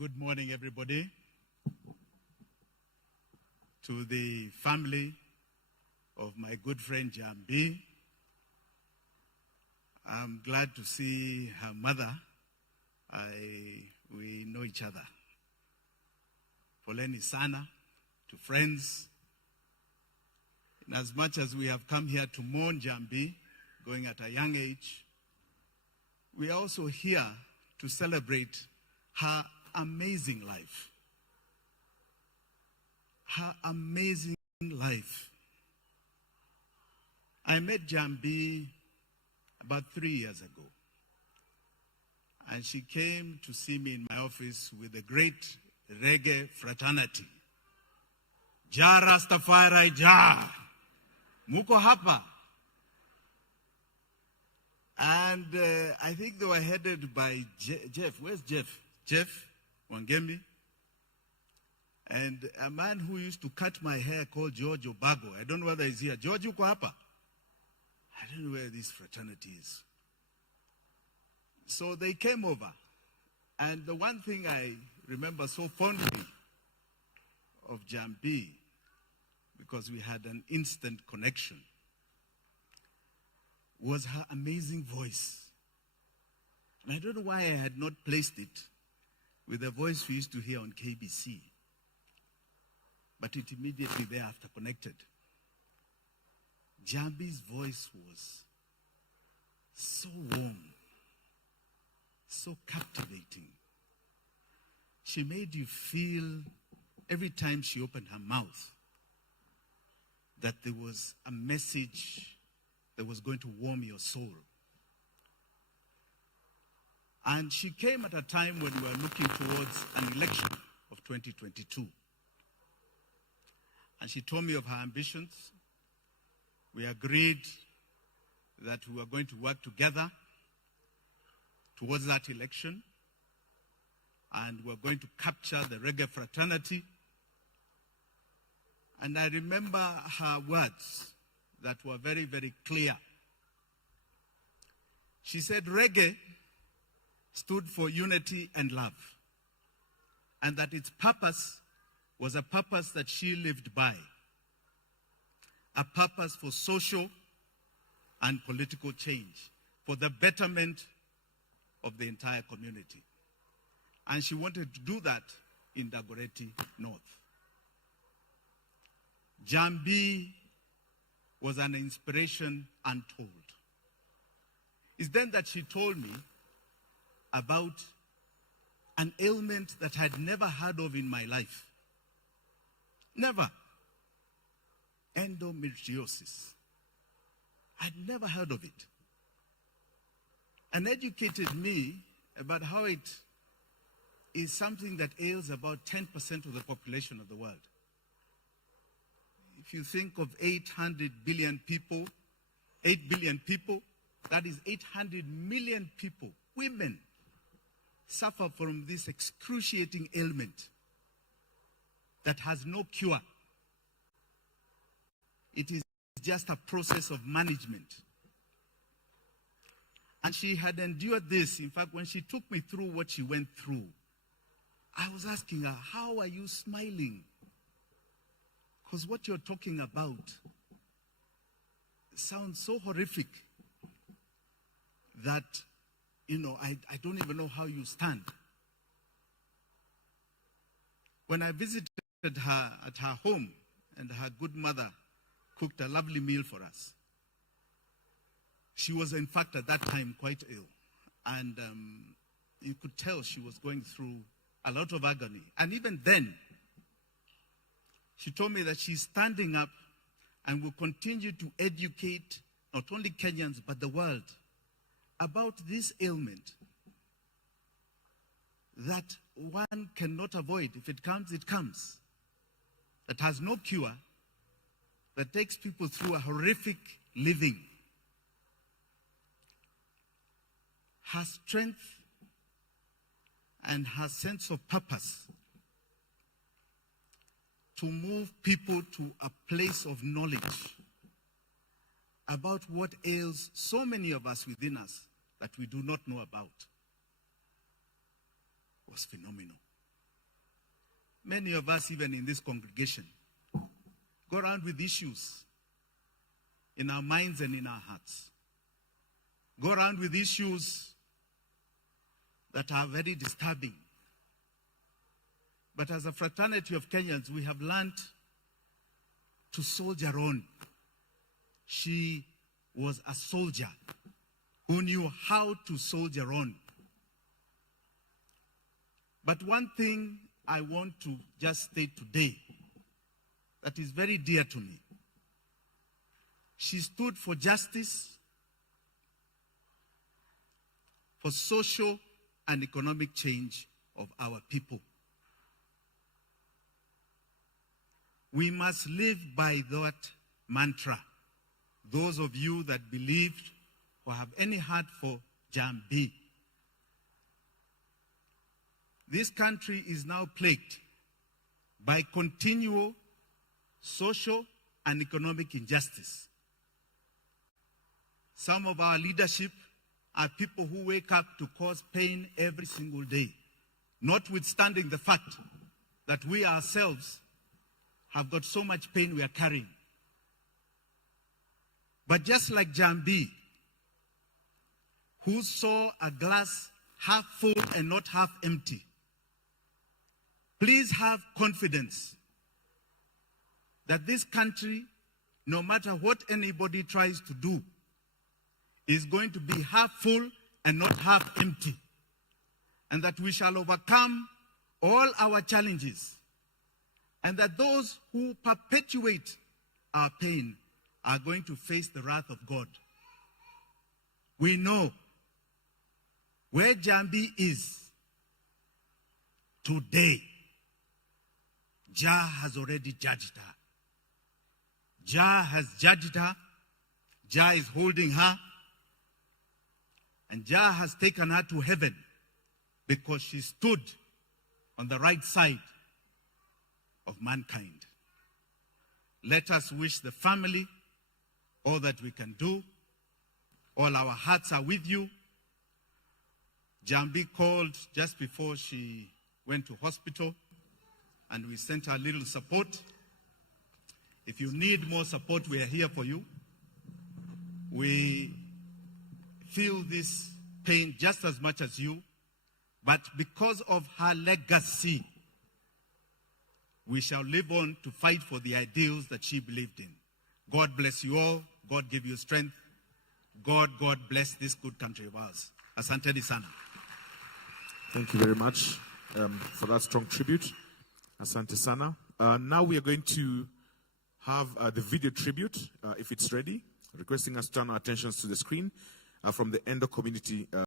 Good morning, everybody. To the family of my good friend Jambi, I'm glad to see her mother. We know each other. Poleni sana, to friends. In as much as we have come here to mourn Jambi, going at a young age, we are also here to celebrate her amazing life. Her amazing life. I met Jambi about 3 years ago. And she came to see me in my office with a great reggae fraternity. Ja Rastafari Ja. Muko hapa. And I think they were headed by Jeff. Where's Jeff? Jeff Wanjigi'S. And a man who used to cut my hair called George Obago. I don't know whether he's here. George, uko hapa? I don't know where this fraternity is. So they came over. And the one thing I remember so fondly of Jambi, because we had an instant connection, was her amazing voice. And I don't know why I had not placed it with the voice we used to hear on KBC. But it immediately thereafter connected. Jambi's voice was so warm, so captivating. She made you feel, every time she opened her mouth, that there was a message that was going to warm your soul. And she came at a time when we were looking towards an election of 2022. And she told me of her ambitions. We agreed that we were going to work together towards that election. And we were going to capture the reggae fraternity. And I remember her words that were very, very clear. She said reggae stood for unity and love, and that its purpose was a purpose that she lived by, a purpose for social and political change, for the betterment of the entire community. And she wanted to do that in Dagoretti North. Jambi was an inspiration untold. It's then that she told me about an ailment that I'd never heard of in my life. Never. Endometriosis. I'd never heard of it. And educated me about how it is something that ails about 10% of the population of the world. If you think of 800 billion people, 8 billion people, that is 800 million people, women, suffer from this excruciating ailment that has no cure. It is just a process of management. And she had endured this. In fact, when she took me through what she went through, I was asking her, how are you smiling? Because what you're talking about sounds so horrific that, I don't even know how you stand. When I visited her at her home, and her good mother cooked a lovely meal for us, she was in fact at that time quite ill. And you could tell she was going through a lot of agony. And even then, she told me that she's standing up and will continue to educate not only Kenyans but the world about this ailment that one cannot avoid. If it comes, it comes. That has no cure, that takes people through a horrific living. Her strength and her sense of purpose to move people to a place of knowledge about what ails so many of us within us that we do not know about was phenomenal. many of us, even in this congregation, go around with issues in our minds and in our hearts. Go around with issues that are very disturbing. But as a fraternity of Kenyans, we have learned to soldier on. She was a soldier who knew how to soldier on. But one thing I want to just state today that is very dear to me. She stood for justice, for social and economic change of our people. We must live by that mantra. Those of you that believed or have any heart for Jambi, this country is now plagued by continual social and economic injustice. Some of our leadership are people who wake up to cause pain every single day, notwithstanding the fact that we ourselves have got so much pain we are carrying. But just like Jambi, who saw a glass half full and not half empty, please have confidence that this country, no matter what anybody tries to do, is going to be half full and not half empty. And that we shall overcome all our challenges. And that those who perpetuate our pain are going to face the wrath of God. We know where Jambi is today. Jah has already judged her. Jah has judged her. Jah is holding her. And Jah has taken her to heaven because she stood on the right side of mankind. Let us wish the family all that we can do. All our hearts are with you. Jambi called just before she went to hospital, and we sent her a little support. If you need more support, we are here for you. We feel this pain just as much as you, but because of her legacy, we shall live on to fight for the ideals that she believed in. God bless you all. God give you strength. God bless this good country of ours. Asante sana. Thank you very much for that strong tribute. Asante sana. Now we are going to have the video tribute, if it's ready, requesting us to turn our attentions to the screen from the Endo community.